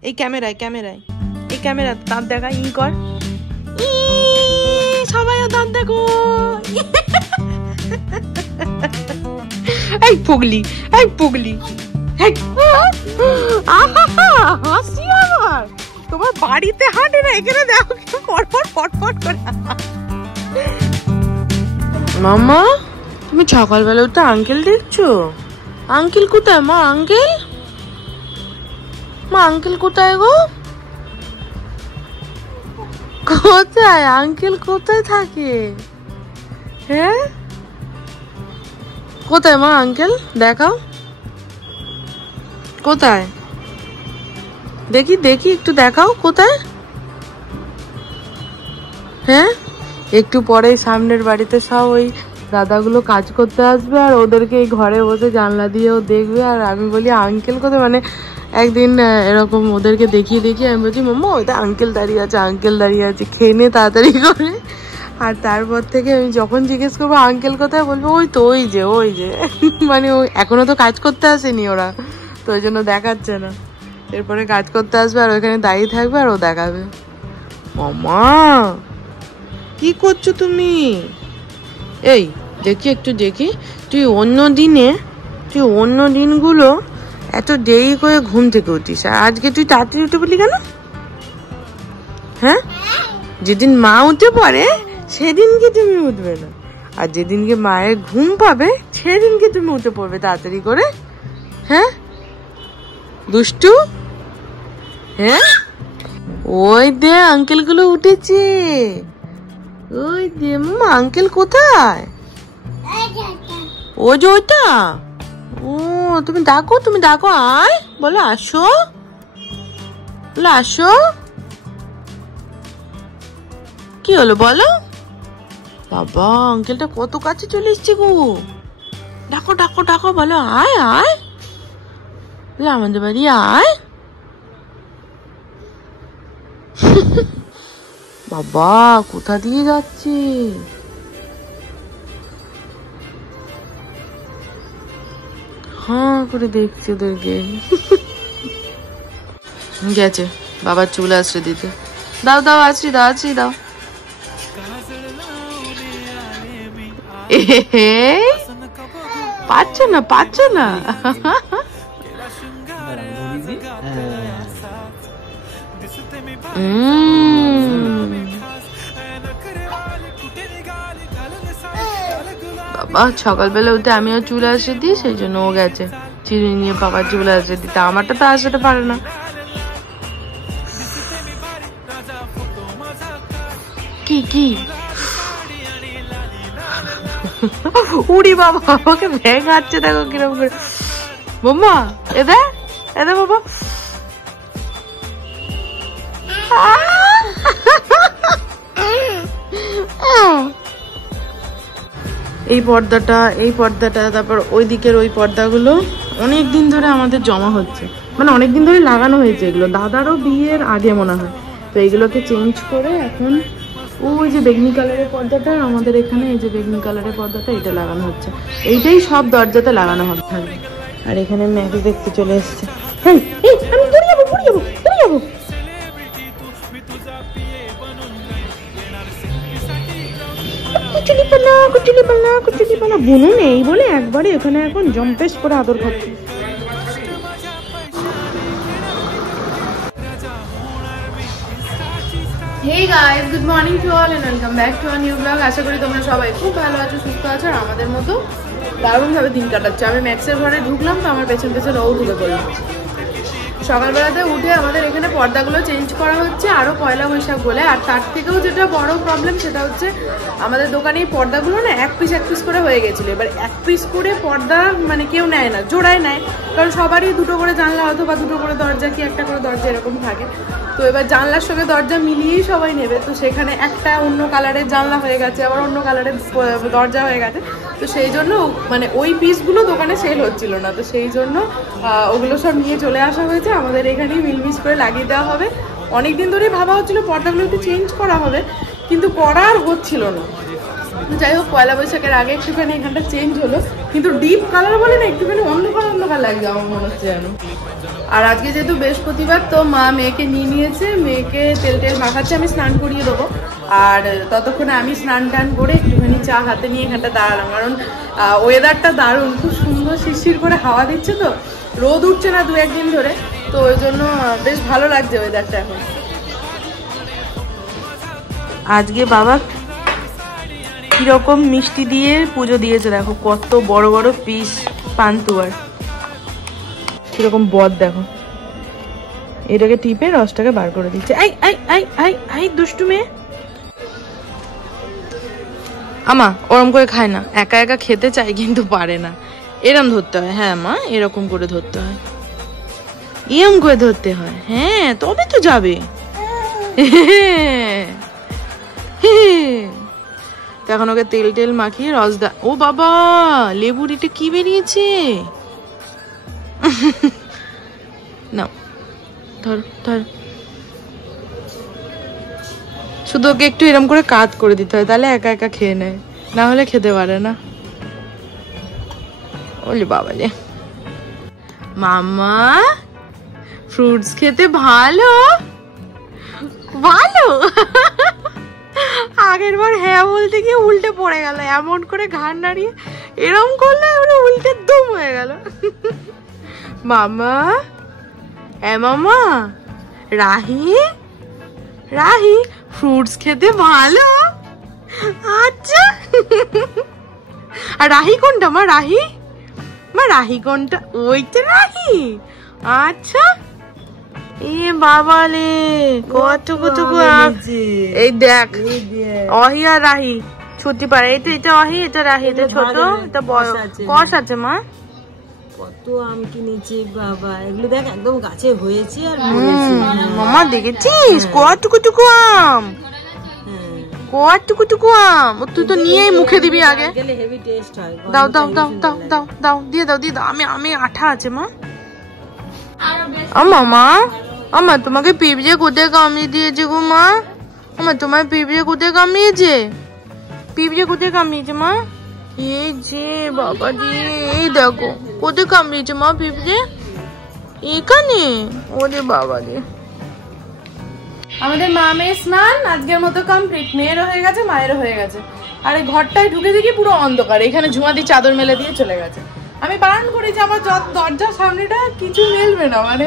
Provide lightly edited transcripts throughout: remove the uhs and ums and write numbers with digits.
এই ক্যামেরায় ক্যামেরায় এই ক্যামেরা দাঁত দেখা ই কর সবাই দাঁত দেখো এই পুগলি হাসি আমার তোমার বাড়িতে হাঁটে না এখানে দেখো ফটফট করে মামা তুমি সকালবেলা তো আঙ্কেল দেখছো আঙ্কেল কোথায় মা আঙ্কেল কোথায় গো কোথায় আঙ্কেল কোথায় থাকে হ্যাঁ কোথায় মা আঙ্কেল দেখাও কোথায় দেখি একটু দেখাও কোথায় হ্যাঁ একটু পরে সামনের বাড়িতে সব ওই দাদাগুলো কাজ করতে আসবে আর ওদেরকে এই ঘরে বসে জানলা দিয়েও দেখবে আর আমি বলি আঙ্কেল কোথায় মানে একদিন এরকম ওদেরকে দেখিয়ে আমি বলছি মাম্মা ওইটা আঙ্কেল দাঁড়িয়ে আছে খেয়ে নে তাড়াতাড়ি করে আর তারপর থেকে আমি যখন জিজ্ঞেস করবো আঙ্কেল কোথায় বলবো ওই যে মানে ওই এখনো তো কাজ করতে আসেনি ওরা তো ওই জন্য দেখাচ্ছে না এরপরে কাজ করতে আসবে আর ওইখানে দাঁড়িয়ে থাকবে আর ও দেখাবে মামা কি করছো তুমি এই দেখি তুই অন্য দিনগুলো এত দেরি করে ঘুম থেকে উঠিস আর আজকে তুই তাড়াতাড়ি উঠে বলি কেন হ্যাঁ যেদিন মা উঠে পড়ে সেদিনকে তুমি উঠবে না আর যেদিনকে মায়ের ঘুম পাবে সেদিনকে তুমি উঠে পড়বে তাড়াতাড়ি করে হ্যাঁ দুষ্টু হ্যাঁ ওই দে আঙ্কেল গুলো উঠেছে ওই দে মামা আঙ্কেল কোথায় ও যে ওইটা ও তুমি ডাকো আয় বলো আসো কি হলো বলো বাবা আঙ্কেলটা কত কাছে চলে এসছে গো ডাকো বলো আয় আমাদের বাড়ি আয় বাবা কোথা দিয়ে যাচ্ছে হ্যাঁ করে দেখছি ওদেরকে গেছে বাবার চুল আশ্রয় দিতে দাও আশ্রয় দাও পাচ্ছ না বাবা সকালবেলা উঠে আমিও চুল আসে দিই সেই জন্য ও গেছে চিনি নিয়ে বাবার চুল আসে দিতে আমারটা তো আসতে পারে না কি উড়ি বাবা আমাকে ভেঙাচ্ছে দেখো কিরকম করে মাম্মা এদে বাবা এই পর্দাটা তারপর ওই দিকের ওই পর্দাগুলো অনেকদিন ধরে আমাদের জমা হচ্ছে মানে অনেকদিন ধরে লাগানো হয়েছে এগুলো দাদারও বিয়ের আগে মনে হয় তো এইগুলোকে চেঞ্জ করে এখন ওই যে বেগনি কালারের পর্দাটা আমাদের এখানে এই যে বেগনি কালারের পর্দাটা এটা লাগানো হচ্ছে এইটাই সব দরজাতে লাগানো হবে থাকবে আর এখানে ম্যাগি দেখতে চলে এসছে হ্যাঁ আমি পড়ে যাবো কুচুলি পানা বুনু নেই বলে একবারে এখানে এখন জম্পেশ করে আদর খাচ্ছে Hey guys, good morning to all and welcome back to a new vlog. আশা করি তোমরা সবাই খুব ভালো আছো সুস্থ আছো আর আমাদের মতো দারুণ ভাবে দিন কাটাচ্ছে আমি ম্যাক্সের ঘরে ঢুকলাম তো আমার পেছন ও ঢুকে পড়লাম সকালবেলাতে উঠে আমাদের এখানে পর্দাগুলো চেঞ্জ করা হচ্ছে আরো পয়লা বৈশাখ বলে আর তার থেকেও যেটা বড় প্রবলেম সেটা হচ্ছে আমাদের দোকানে এই পর্দাগুলো না এক পিস করে হয়ে গেছিল এবার এক পিস করে পর্দা মানে কেউ নেয় না জোড়ায় নেয় কারণ সবারই দুটো করে জানলা হতো বা দুটো করে দরজা কি একটা করে দরজা এরকম থাকে তো এবার জানলার সঙ্গে দরজা মিলিয়েই সবাই নেবে তো সেখানে একটা অন্য কালারের জানলা হয়ে গেছে আবার অন্য কালারের দরজা হয়ে গেছে তো সেই জন্য মানে ওই পিসগুলো দোকানে সেল হচ্ছিল না তো সেই জন্য ওগুলো সব নিয়ে চলে আসা হয়েছে আমাদের এখানেই মিলমিশ করে লাগিয়ে দেওয়া হবে অনেকদিন ধরেই ভাবা হচ্ছিল পর্দাগুলো একটু চেঞ্জ করা হবে কিন্তু করা আর হচ্ছিল না যাই হোক পয়লা বৈশাখের আগে একটুখানি এখানটা চেঞ্জ হলো কিন্তু ডিপ কালার বলে না, একটুখানি অন্ধকার অন্ধকার লাগছে আমার মনে হচ্ছে যেন। আর আজকে যেহেতু বৃহস্পতিবার, তো মা মেয়েকে নিয়ে নিয়েছে, মেয়েকে তেল টেল মাখাচ্ছে, আমি স্নান করিয়ে দেবো। আর ততক্ষণে আমি স্নান টান করে একটুখানি চা হাতে নিয়ে এখানটা দাঁড়ালাম, কারণ ওয়েদারটা দারুণ, খুব সুন্দর শিরশির করে হাওয়া দিচ্ছে, তো রোদ উঠছে না 2-1 দিন ধরে, তো ওই জন্য বেশ ভালো লাগছে ওয়েদারটা এখন। আজকে বাবা কিরকম মিষ্টি দিয়ে পুজো দিয়েছে, দেখো কত বড় বড় পিস পান্তুয়ার, কিরকম বদ দেখো, এটাকে টিপে রসটাকে বার করে দিচ্ছে। I I I I I দুষ্টু মেয়ে। আমা ওরম করে খায় না, একা একা খেতে চাই কিন্তু পারে না, এরম ধরতে হয়। হ্যাঁ মা, এরকম করে ধরতে হয়, এরম করে ধরতে হয়, হ্যাঁ তবে তো যাবে। তো এখন ওকে তেল টেল মাখিয়ে রস দা। ও বাবা, লেবুর এটা কি বেরিয়েছে, না ধর ধর, শুধু ওকে একটু এরম করে কাত করে দিতে হয়, তাহলে একা একা খেয়ে নেয়, না হলে খেতে পারে না। ওলে বাবা রে, মামা ফ্রুটস খেতে ভালো ভালো। আগের বার হ্যাঁ বলতে গিয়ে উল্টে পড়ে গেল, এমন করে ঘাড় নাড়িয়ে এরম করলে এবারে উল্টে দুম হয়ে গেল। মামা মামা, রাহি রাহি ফ্রুটস খেতে ভালো, আচ্ছা। আর রাহি কোনটা মা, রাহি মা, রাহি কোনটা, ওইটা রাহি, আচ্ছা। এ বাবা রে, কতটুকু এই দেখ, অহি আর রাহি ছুটি পারে, এটা অহি, এটা রাহি, এটা ছোট, এটা বড়, কষ আছে মা। কত আম কিনেছি বাবা, এগুলো দেখ একদম গাছে হয়েছে। আর মামা দেখেছিস কতটুকু আম, কতটুকু আম, তুই তো নিয়েই মুখে দিবি আগে। হেভি টেস্ট হয়। দাও দাও দাও দাও দাও দাও, দিয়ে দাও দিয়ে দাও। আমি আঠা আছে মা। মামা আমা তোমাকে পিঁপড়ে কোথায় কামড়িয়ে দিয়েছে গো মা? আমা তোমার পিঁপড়ে কোথায় কামড়িয়েছে? পিঁপড়ে কোথায় কামড়িয়েছে মা? এই যে বাবা জি, এই দেখো কোথায় কামড়িয়েছে মা পিঁপড়ে, এখানে। ওরে বাবা রে। আমাদের মা মেয়ে স্নান আজকের মতো কমপ্লিট, মেয়েরও হয়ে গেছে, মায়েরও হয়ে গেছে। আর এই ঘরটায় ঢুকে দেখি পুরো অন্ধকার, এখানে ঝুমাদি চাদর মেলে দিয়ে চলে গেছে। আমি বারণ করি যে আমার দরজার সামনেটা কিছু মেলবে না, মানে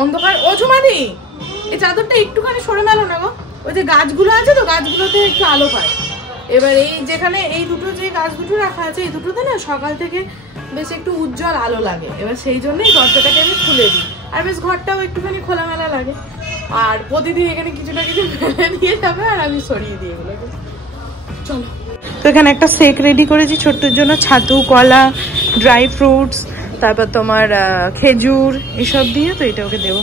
অন্ধকার। ও ঝুমাদি, এই চাদরটা একটুখানি সরে মেলো না গো, ওই যে গাছগুলো আছে তো, গাছগুলোতে একটু আলো পায়। এবার এই যেখানে এই দুটো যে গাছ দুটো রাখা আছে, এই দুটোতে না সকাল থেকে বেশ একটু উজ্জ্বল আলো লাগে, এবার সেই জন্যই দরজাটাকে আমি খুলে দিই, আর বেশ ঘরটাও একটুখানি খোলামেলা লাগে। আর প্রতিদিন এখানে কিছু না কিছু ফেলে নিয়ে যাবে, আর আমি সরিয়ে দিই এগুলোকে। চলো, তো এখানে একটা শেক রেডি করেছি ছোট্টর জন্য, ছাতু, কলা, ড্রাই ফ্রুটস, তারপর তোমার খেজুর, এসব দিয়ে, তো এটা ওকে দেবো।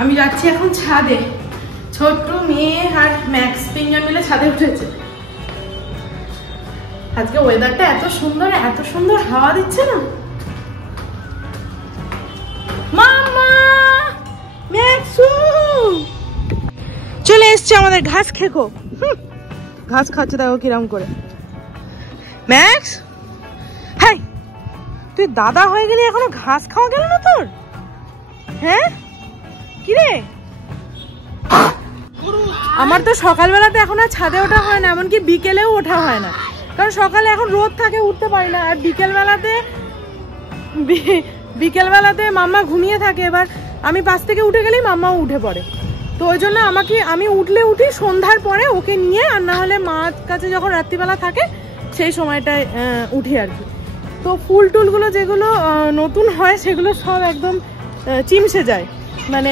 আমি যাচ্ছি এখন ছাদে, ছোট্ট মেয়ে আর ম্যাক্স তিনজন মিলে ছাদে উঠেছে। আজকে ওয়েদারটা এত সুন্দর হাওয়া দিচ্ছে না। মামা ম্যাক্সু চলে এসছে আমাদের ঘাস খেকো, ঘাস খাচ্ছে দেখো কিরম করে। ম্যাক্স, হাই তুই দাদা হয়ে গেলি, এখনো ঘাস খাওয়া গেল না তোর? হ্যাঁ কিরে, আমার তো সকালবেলাতে এখন আর ছাদে ওঠা হয় না, এমনকি বিকেলেও ওঠা হয় না, কারণ সকালে এখন রোদ থাকে, উঠতে পারি না। আর বিকেলবেলাতে মাম্মা ঘুমিয়ে থাকে, এবার আমি পাশ থেকে উঠে গেলেই মাম্মাও উঠে পড়ে, তো ওই জন্য আমি উঠি সন্ধ্যার পরে ওকে নিয়ে, আর না হলে মার কাছে যখন রাত্রিবেলা থাকে সেই সময়টায় উঠি আর কি। তো ফুল টুলগুলো যেগুলো নতুন হয় সেগুলো সব একদম চিমসে যায়, মানে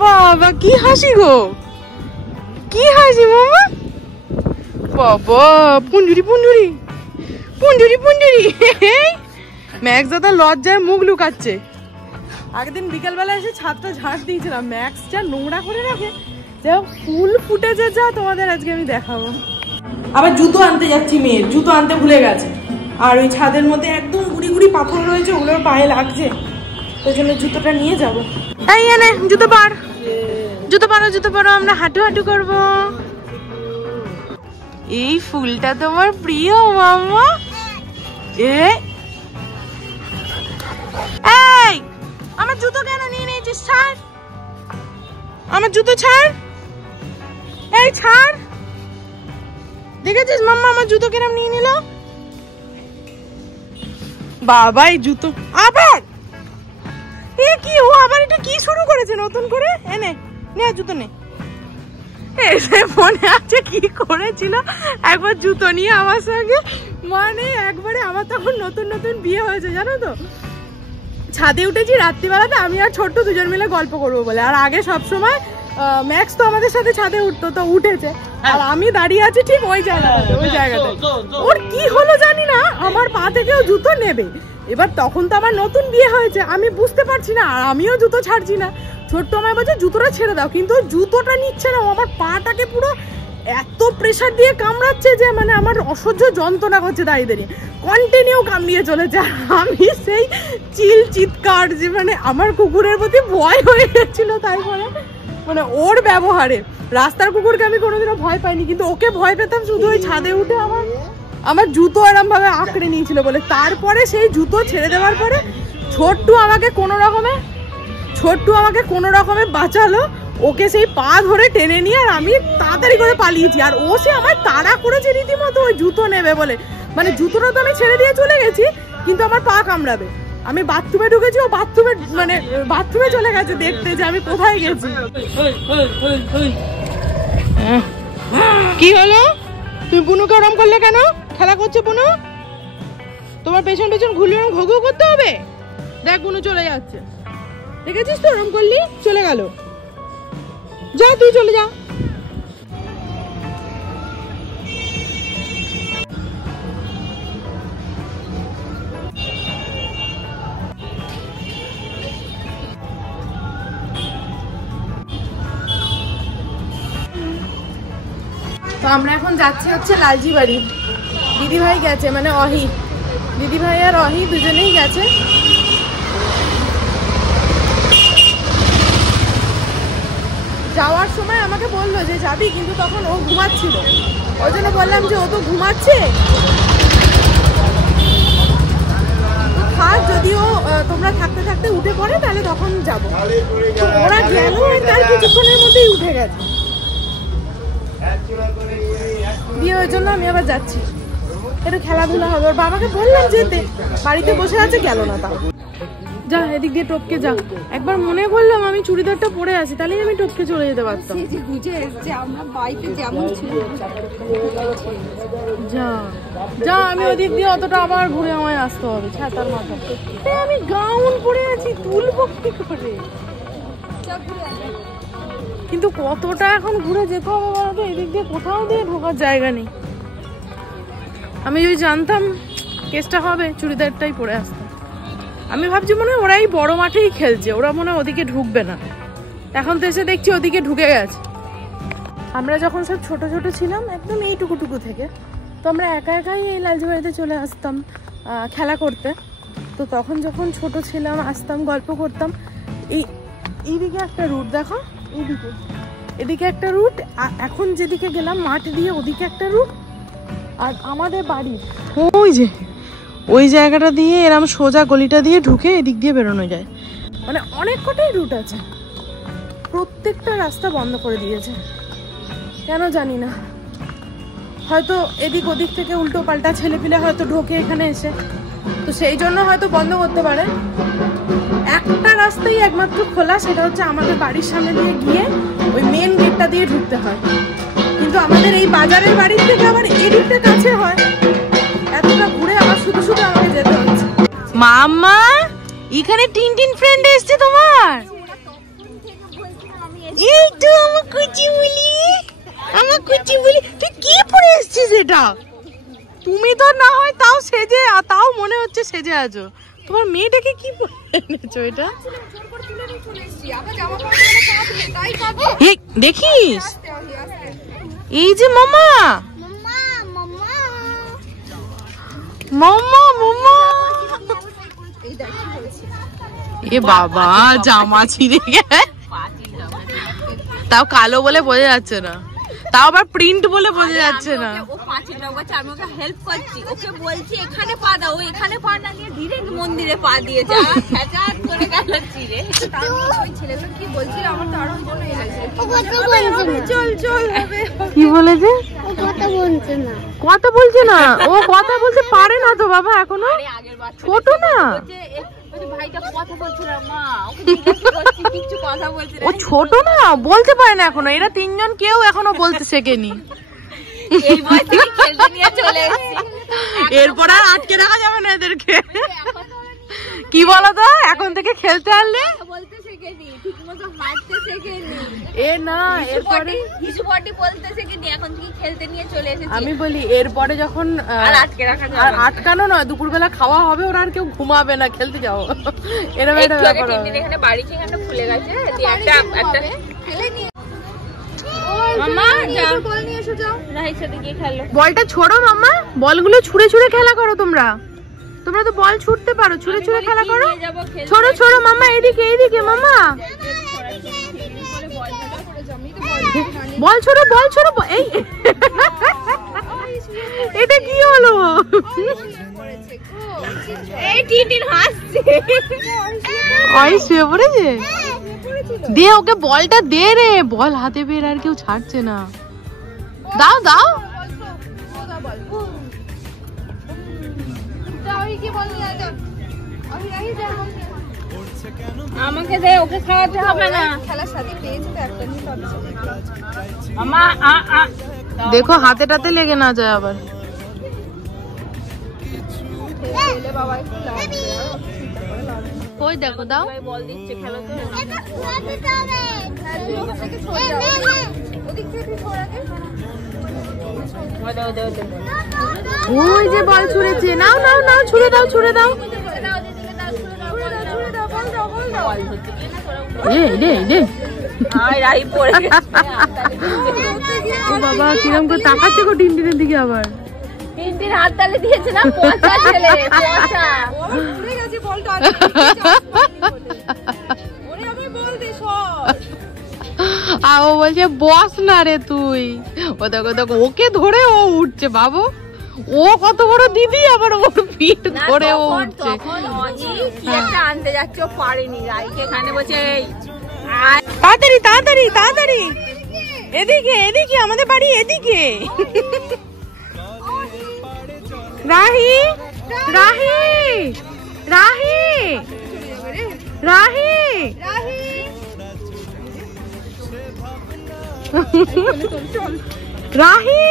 বাবা কি হাসি গো, কি হাসি মামা, বাবা পুঞ্জুরি পুঞ্জুরি পুঞ্জুরি পুঞ্জুরি। ম্যাক্স দাদা লজ্জায় মুখ লুকাচ্ছে। আগের দিন বিকেলবেলা এসে ছাদটা ঝাড় দিয়েছিলাম, ম্যাক্স যা নোংরা করে রাখে, যা ফুল ফুটেছে, যা তোমাদের আজকে আমি দেখাবো। আবার জুতো আনতে যাচ্ছি, মেয়ের জুতো আনতে ভুলে গেছে, আর ওই ছাদের মধ্যে একদম গুড়ি গুড়ি পাথর রয়েছে, ওগুলোর পায়ে লাগছে, ওই জন্য জুতোটা নিয়ে যাবো। এই এনে জুতো পারো, আমরা হাঁটু হাঁটু করবো। এই ফুলটা তোমার প্রিয় মাম্মা। এই আমার জুতো কেন নিয়ে নিয়েছিস? ছাড় আমার জুতো, ছাড়। এই ছাড়। দেখেছিস মাম্মা আমার জুতো কেরম নিয়ে নিল? বাবা এই জুতো আবার কি, ও আবার এটা কি শুরু করেছে নতুন করে? এনে নে জুতো নে। মনে আছে কি করেছিল একবার জুতো নিয়ে আমার সঙ্গে, মানে একবারে আমার তখন নতুন নতুন বিয়ে হয়েছে জানো তো, ছাদে উঠেছি রাত্রিবেলাতে আমি আর ছোট্ট দুজন মিলে গল্প করবো বলে। আর আগে সবসময় ম্যাক্স তো আমাদের সাথে ছাদে উঠতো, তো উঠেছে আর আমি দাঁড়িয়ে আছি ঠিক ওই জায়গাটাতে। ওর কি হলো জানি না, আমার পা থেকেও জুতো নেবে। এবার তখন তো আমার নতুন বিয়ে হয়েছে, আমি বুঝতে পারছি না আর আমিও জুতো ছাড়ছি না। ছোট্ট আমায় বলছে জুতোটা ছেড়ে দাও, কিন্তু জুতোটা নিচ্ছে না। আমার পাটাকে পুরো এত প্রেসার দিয়ে কামড়াচ্ছে যে মানে আমার অসহ্য যন্ত্রণা করছে, দাঁড়িয়ে দাঁড়িয়ে কন্টিনিউ কামড়িয়ে চলেছে। আমি সেই চিৎকার, যে মানে আমার কুকুরের প্রতি ভয় হয়ে গেছিল। তারপরে মানে ওর ব্যবহারে, রাস্তার কুকুরকে আমি কোনোদিনও ভয় পাইনি, কিন্তু ওকে ভয় পেতাম শুধু ওই ছাদে উঠে আমার জুতো এরম ভাবে আঁকড়ে নিয়েছিল বলে। তারপরে সেই জুতো ছেড়ে দেওয়ার পরে ছোট্টু আমাকে কোনো রকমে বাঁচালো। ওকে সেই পা ধরে টেনে নিয়ে আর আমি তাড়াতাড়ি করে পালিয়েছি। আর ও সে আমার তাড়া করেছে রীতিমতো ওই জুতো নেবে বলে। মানে জুতোটা তো আমি ছেড়ে দিয়ে চলে গেছি, কিন্তু আমার পা কামড়াবে। আমি বাথরুমে ঢুকেছি, ও বাথরুমে চলে গেছে দেখতে যে আমি কোথায় গেছি। কি হলো? তুমি বুনুকে ওরম করলে কেন? খেলা করছে বুনু, তোমার পেছন পেছন ঘুরলে ঘো ঘো করতে হবে। দেখ বুনু চলে যাচ্ছে, দেখেছিস তো ওরম করলি, চলে গেল। যা তুই চলে যা। তো আমরা এখন যাচ্ছি হচ্ছে লালজি বাড়ি। দিদিভাই গেছে, মানে অহি, দিদিভাই আর অহি দুজনেই গেছে। যাওয়ার সময় আমাকে বললো যে যাবি, কিন্তু তখন ও ঘুমাচ্ছিল, ওই জন্য বললাম যে ও তো ঘুমাচ্ছে, থাক, যদিও তোমরা থাকতে থাকতে উঠে পড়ে তাহলে তখন যাবো। ওরা গেল, তার কিছুক্ষণের মধ্যেই উঠে গেছে দিয়ে, ওই জন্য আমি আবার যাচ্ছি, একটু খেলাধুলা হবে। ওর বাবাকে বললাম যেতে, বাড়িতে বসে আছে, গেল না। তাও যা এদিক দিয়ে টপকে যা। একবার মনে করলাম আমি চুড়িদারটা পরে আছি, তাহলেই আমি টপকে চলে যেতে পারতাম। যা আমি ওদিক দিয়ে অতটা আবার ঘুরে আমায় আসতে হবে ছাতার মাথায়। আমি গাউন পরে আছি, তুলবো কি করে? কিন্তু কতটা এখন ঘুরে যেতে হবে বলতো, এদিক দিয়ে কোথাও দিয়ে ঢোকার জায়গা নেই। আমি যদি জানতাম কেসটা হবে, চুড়িদারটাই পরে আসতাম। আমি ভাবছি মনে হয় ওরাই বড় মাঠেই খেলছে, ওরা মনে হয় ওদিকে ঢুকবে না। এখন তো এসে দেখছি ওদিকে ঢুকে গেছে। আমরা যখন সব ছোট ছোট ছিলাম, একদম এইটুকুটুকু থেকে, তো আমরা একা একাই এই লালজি বাড়িতে চলে আসতাম খেলা করতে। তো তখন যখন ছোট ছিলাম আসতাম, গল্প করতাম। এইদিকে একটা রুট দেখো, এদিকে একটা রুট, এখন যেদিকে গেলাম মাঠ দিয়ে ওদিকে একটা রুট, আর আমাদের বাড়ি ওই যে ওই জায়গাটা দিয়ে এরম সোজা গলিটা দিয়ে ঢুকে এদিক দিয়ে বেরোনো যায়। মানে অনেক কটাই রুট আছে, প্রত্যেকটা রাস্তা বন্ধ করে দিয়েছে কেন জানি না। হয়তো এদিক ওদিক থেকে উল্টো পাল্টা ছেলেপিলে হয়তো ঢোকে এখানে এসে, তো সেই জন্য হয়তো বন্ধ করতে পারে। একটা রাস্তাই একমাত্র খোলা, সেটা হচ্ছে আমাদের বাড়ির সামনে দিয়ে গিয়ে ওই মেন গেটটা দিয়ে ঢুকতে হয়। কিন্তু আমাদের এই বাজারের বাড়ির থেকে আবার এদিকটা কাছে হয়, এতটা ঘুরে আবার শুধু শুধু আমাকে যেতে হচ্ছে। মাম্মা এখানে টিনটিন ফ্রেন্ড এসেছে তোমার। এই তো আমার কুচি বলি, তুই কি পরে এসেছিস এটা? তুমি তো না হয় তাও সেজে, তাও মনে হচ্ছে সেজে আছো। তোমার মেয়েটাকে কি পরে এনেছো এটা? দেখিস এই যে মামা এ বাবা, জামা ছিঁড়ে গেছে, তাও কালো বলে বোঝা যাচ্ছে না। তাও আবার প্রিন্ট বলে বোঝা যাচ্ছে না। ও পাঁচিল লাগাচ্ছে, আমি ওকে হেল্প করছি, ওকে বলছি এখানে পা দাও, ও এখানে পা না নিয়ে ডিরেক্ট মন্দিরে পা দিয়েছে, ফ্যাচাত করে গেল চিরে। ওই ছেলেটা কি বলছিল, আমার তো আরো ওই জন্য চল চল হবে। কি বলেছে? কথা বলছে না, কথা বলছে না, ও কথা বলতে পারে না তো বাবা এখনো, ছোট না। ও ছোট না, বলতে পারে না এখনো। এরা তিনজন কেউ এখনো বলতে শেখেনি। এরপর আর আটকে রাখা যাবে না এদেরকে। কি বলতো, এখন থেকে খেলতে আনলে আমি বলি এরপরে যখন আটকানো নয়, দুপুরবেলা খাওয়া হবে, ওরা আর কেউ ঘুমাবে না, খেলতে যাও। এরকম একটা ব্যাপার হবে। বাড়ি থেকে ফুলে গেছে, বলটা ছোড়ো মাম্মা, বলগুলো ছুঁড়ে ছুঁড়ে খেলা করো। তোমরা তোমরা তো বল ছুটতে পারো, ছুঁড়ে ছুঁড়ে খেলা করো। ছোড়ো ছোড়ো মাম্মা, এইদিকে এইদিকে মাম্মা, বল ছোড়ো বল ছোড়ো। এই এটা কি হলো? শুয়ে পড়েছে। দে ওকে বলটা দে রে, বল হাতে বের, আর কেউ ছাড়ছে না। দাও দাও। আমাকে দে, ওকে খাওয়াতে হবে না। দেখো হাতে টাতে লেগে না যায় আবার। ওই দেখো দাও, বল দিচ্ছে, খেলো তো। ওই যে বল ছুঁড়েছে, নাও নাও নাও, ছুঁড়ে দাও ছুঁড়ে দাও। ও বাবা, কিরম করে তাকাচ্ছে গো টিনটিনের দিকে। আবার টিনটিন হাত তালে দিয়েছে না, পচা ছেলে, পচা। ও বলছে বস না রে তুই। ও দেখো দেখো, ওকে ধরে ও উঠছে বাবু। ও কত বড় দিদি, আবার ওর পিঠ ধরে ও উঠছে। আনতে যাচ্ছে, ও পারেনি, রাইকে এখানে বসে। তাড়াতাড়ি তাড়াতাড়ি তাড়াতাড়ি, এদিকে এদিকে, আমাদের বাড়ি এদিকে। রাহি রাহি রাহি রাহি, রাহি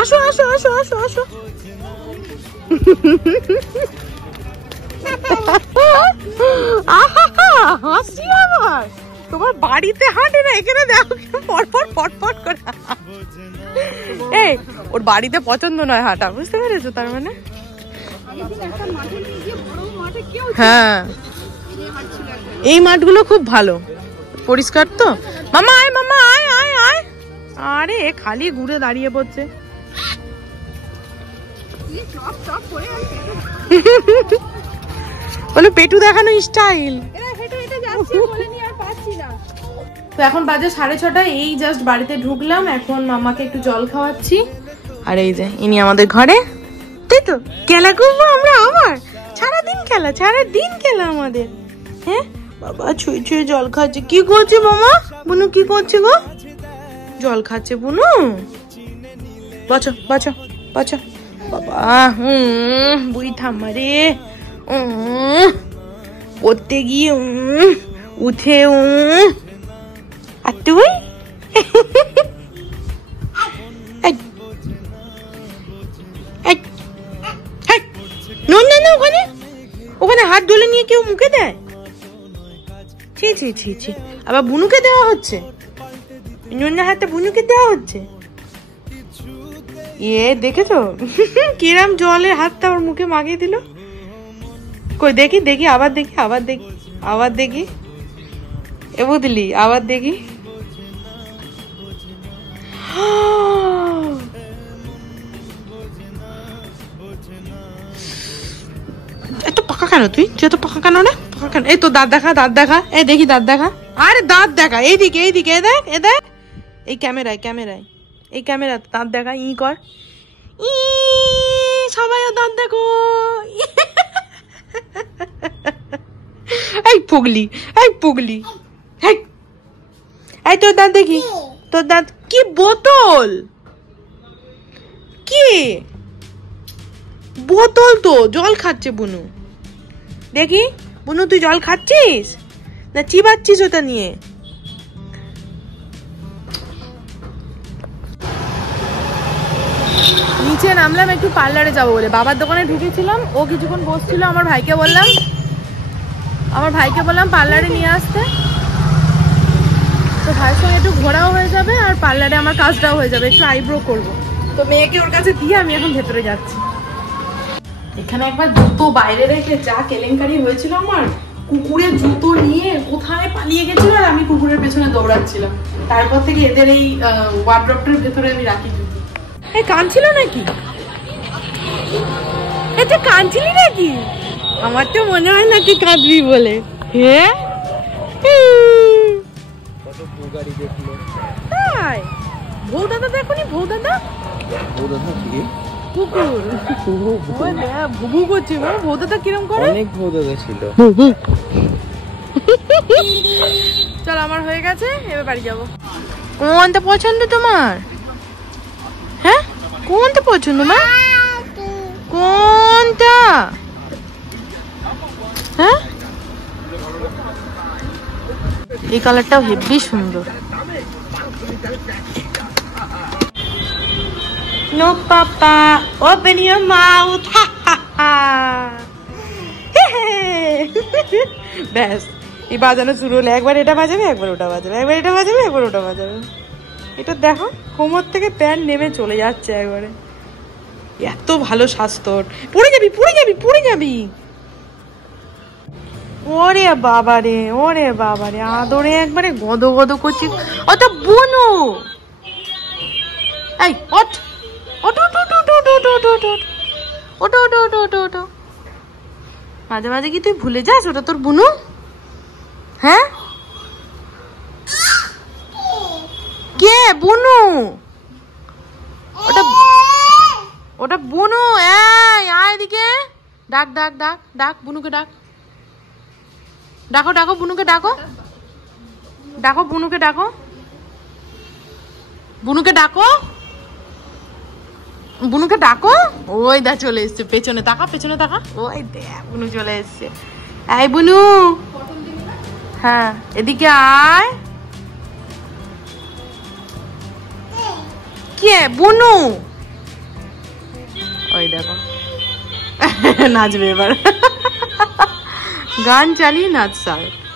আসো আসো আসো আসো আসো। হাসি আমার, তোমার বাড়িতে হাঁটে না, এখানে দেখো পরপর পটপট করে। এই ওর বাড়িতে পছন্দ নয় হাঁটা, বুঝতে পেরেছো? তার মানে হ্যাঁ, এই মাঠগুলো খুব ভালো, পরিষ্কার তো। মামা আয়, মামা আয় আয় আয়। আরে খালি ঘুরে দাঁড়িয়ে পড়ছে। বলে পেটু দেখানো স্টাইল। তো এখন বাজে 6:30, এই জাস্ট বাড়িতে ঢুকলাম। এখন মামাকে একটু জল খাওয়াচ্ছি। আর এই যে ইনি আমাদের ঘরে, তাই তো খেলা করবো আমরা আবার। সারাদিন খেলা, সারাদিন খেলা আমাদের। হ্যাঁ বাবা, ছুঁয়ে ছুঁয়ে জল খাচ্ছে। কি করছে মামা? বুনু কি করছে গো? জল খাচ্ছে বুনু। বাঁচো বাঁচো বাঁচো বাবা। বুড়ি ঠাম্মা রে, পড়তে গিয়ে উঠে। আর তুই ওখানে ওখানে হাত ধুলে নিয়ে কেউ মুখে দেয়? ছি ছি ছি ছি, আবার বুনুকে দেওয়া হচ্ছে, নুনের হাতে বুনুকে দেওয়া হচ্ছে। এ দেখেছো কিরম জলে হাতটা ওর মুখে মাখিয়ে দিল। কই দেখি দেখি, আবার দেখি, আবার দেখি, আবার দেখি। এ বুঝলি, আবার দেখি। এত পাকা কেন তুই? এত পাকা কেন রে? পাকা কেন? এই তো দাঁত দেখা, দাঁত দেখা। এই দেখি দাঁত দেখা। আরে দাঁত দেখা, এইদিকে এইদিকে, এ দেখ, এ দেখ, এই ক্যামেরায় ক্যামেরায় এই ক্যামেরা দাঁত দেখা ই কর ই সবাই দাঁত দেখো এই পুগলি এই তোর দাঁত দেখি তোর দাঁত কি বোতল কি বোতল তো জল খাচ্ছে বুনু দেখি বুনু তুই জল খাচ্ছিস না চিবাচ্ছিস ওটা নিয়ে নিচে নামলাম একটু পার্লারে যাবো বলে বাবার দোকানে ঢুকেছিলাম ও কিছুক্ষণ বসছিল আমার ভাইকে বললাম পার্লারে নিয়ে আসতে তো ভাইয়ের সঙ্গে একটু ঘোরাও হয়ে যাবে আর পার্লারে আমার কাজটাও হয়ে যাবে একটু আইব্রো করবো তো মেয়েকে ওর কাছে দিয়ে আমি এখন ভেতরে যাচ্ছি এখানে একবার জুতো বাইরে রেখে যা কেলেঙ্কারি হয়েছিল আমার কুকুরের জুতো নিয়ে কোথায় পালিয়ে গেছিল আর আমি কুকুরের পেছনে দৌড়াচ্ছিলাম তারপর থেকে এদের এই ওয়ার্ড্রপটার ভেতরে আমি রাখি জুতো এই কাঁদছিল নাকি এটা কাঁদছিলি নাকি আমার তো মনে হয় না তুই কাঁদবি বলে হ্যাঁ বউ দাদা দেখনি বউ দাদা কুকুর ভুভু করছে বউ দাদা কিরম করে অনেক বউ দাদা ছিল চল আমার হয়ে গেছে এবার বাড়ি যাবো কোনটা পছন্দ তোমার হ্যাঁ কোনটা পছন্দ মা কোনটা হ্যাঁ এই কালারটাও হেভি সুন্দর No, Papa. Open your mouth. ব্যাস এই বাজানো শুরু হলো একবার এটা বাজাবে একবার ওটা বাজাবে একবার এটা বাজাবে একবার ওটা বাজাবে এটা দেখো কোমর থেকে প্যান্ট নেমে চলে যাচ্ছে একবারে এত ভালো স্বাস্থ্য পড়ে যাবি ওরে বাবারে আদরে একবারে গদ করছি ওটা বুনু এই ওঠ মাঝে মাঝে কি তুই ভুলে যাস ওটা তোর বুনু হ্যাঁ কে বুনু ওটা বুনু আয় এদিকে ডাক বুনুকে ডাকো বুনুকে ডাকো ওই দা চলে এসছে পেছনে তাকা ওই দেখ বুনু চলে এসছে এই বুনু হ্যাঁ এদিকে আয় কে বুনু ওই দেখো নাচবে এবার গান চালিয়ে নাচ স্যার